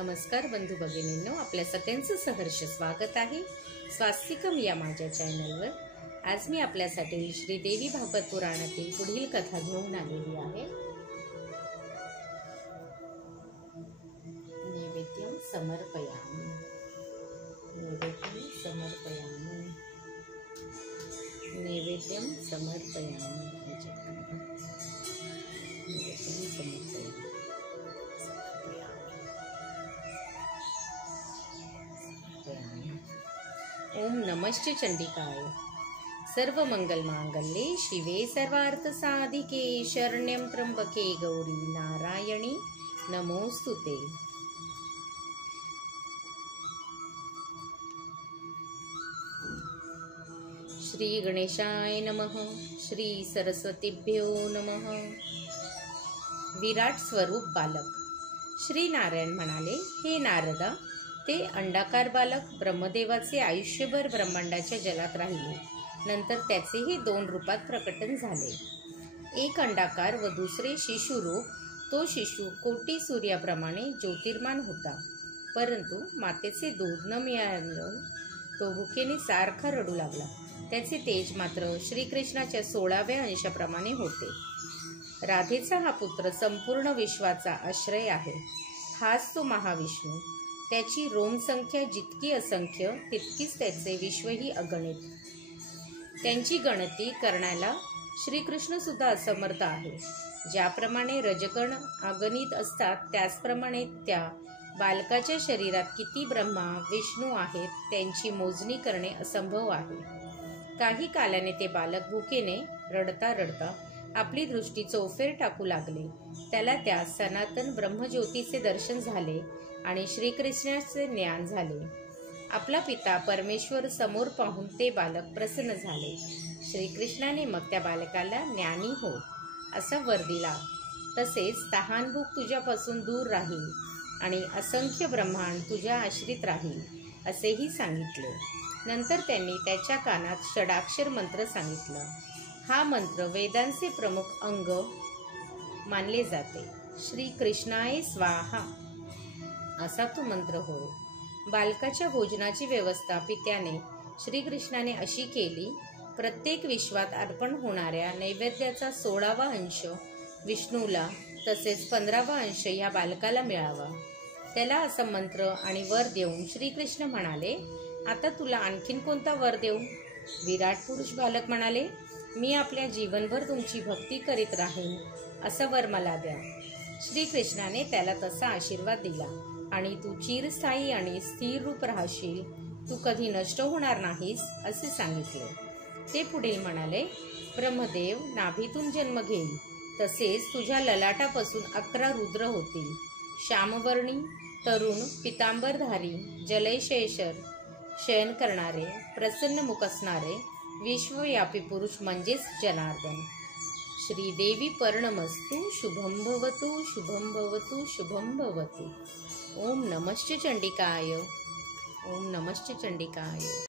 नमस्कार बंधू भगिनींनो, आपल्या सगळ्यांचं सहर्ष स्वागत आहे स्वास्तिकम या माझ्या चॅनलवर। आज मी आपल्यासाठी श्री देवी भागवत पुराणातील पुढील कथा घेऊन आलेली आहे। नैवेद्यम समर्पयामि, नैवेद्यम समर्पयामि, नैवेद्यम समर्पयामि, नैवेद्यम समर्पयामि। ओम नमश्च चंडिकाय। सर्व मंगल मांगल्ये शिवे सर्वार्थ साधिके शरण्यं त्र्यंबके गौरी नारायणी नमोस्तुते। श्री गणेशाय नमः। श्री सरस्वतीभ्यो नमः। विराट स्वरूप बालक। श्री नारायण म्हणाले, हे नारदा, ते अंडाकार बालक ब्रह्मदेवाचे आयुष्यभर ब्रह्मांडाच्या जलात राहिले। नंतर त्याचेही 2 रूपात प्रकटन झाले, एक अंडाकार व दुसरे शिशुरूप। तो शिशु कोटी सूर्याप्रमाणे ज्योतिर्मान होता, परंतु मातेचे दूध न मिळाल्यावर तो भुकेने सारखा रडू लागला। त्याचे तेज मात्र श्रीकृष्णाच्या 16व्या अंशाप्रमाणे होते। राधेचा हा पुत्र संपूर्ण विश्वाचा आश्रय आहे। हाच तो महाविष्णू। त्याची रोमसंख्या जितकी असंख्य तितकीच त्याचे विश्वही अगणित। त्यांची गणती करण्याला श्रीकृष्ण सुद्धा असमर्थ आहे। ज्याप्रमाणे रजगण अगणित असतात, त्याचप्रमाणे त्या बालकाच्या शरीरात किती ब्रह्मा विष्णू आहेत त्यांची मोजणी करणे असंभव आहे। काही कालाने ते बालक भुकेने रडता रडता आपली दृष्टी चौफेर टाकू लागले। त्याला त्या सनातन ब्रह्मज्योतीचे दर्शन झाले आणि श्रीकृष्णाचे ज्ञान झाले। आपला पिता परमेश्वर समोर पाहून ते बालक प्रसन्न झाले। श्रीकृष्णाने मग त्या बालकाला ज्ञानी हो असा वर दिला। तसेच तहान भूक तुझ्यापासून दूर राहील आणि असंख्य ब्रह्मांड तुझ्या आश्रित राहील असेही सांगितले। नंतर त्यांनी त्याच्या कानात षडाक्षर मंत्र सांगितला। हा मंत्र वेदांचे प्रमुख अंग मानले जाते। श्री कृष्णाय स्वाहा असा तो मंत्र होय। बालकाच्या भोजनाची व्यवस्था पित्याने श्रीकृष्णाने अशी केली, प्रत्येक विश्वात अर्पण होणाऱ्या नैवेद्याचा 16वा अंश विष्णूला तसेच 15वा अंश या बालकाला मिळावा। त्याला असा मंत्र आणि वर देऊन श्रीकृष्ण म्हणाले, आता तुला आणखीन कोणता वर देऊ? विराट पुरुष बालक म्हणाले, मी आपल्या जीवनभर तुमची भक्ती करीत राहीन असा वर मला द्या। श्रीकृष्णाने त्याला तसा आशीर्वाद दिला आणि तू चिरस्थायी आणि स्थिर रूप राहशील, तू कधी नष्ट होणार नाहीस असे सांगितले। ते पुढे म्हणाले, ब्रह्मदेव नाभीतून जन्म घेईल, तसेच तुझ्या ललाटापासून 11 रुद्र होतील। श्यामवर्णी तरुण पितांबरधारी जलयशेषर शयन करणारे प्रसन्न मुख असणारे विश्वव्यापी पुरुष म्हणजेच जनार्दन। श्रीदेवी पर्णमस्तु शुभं भवतु शुभं भवतु शुभं भवतु। ओम नमश्च चंडिकाय, ओम नमश्च चंडिकाय।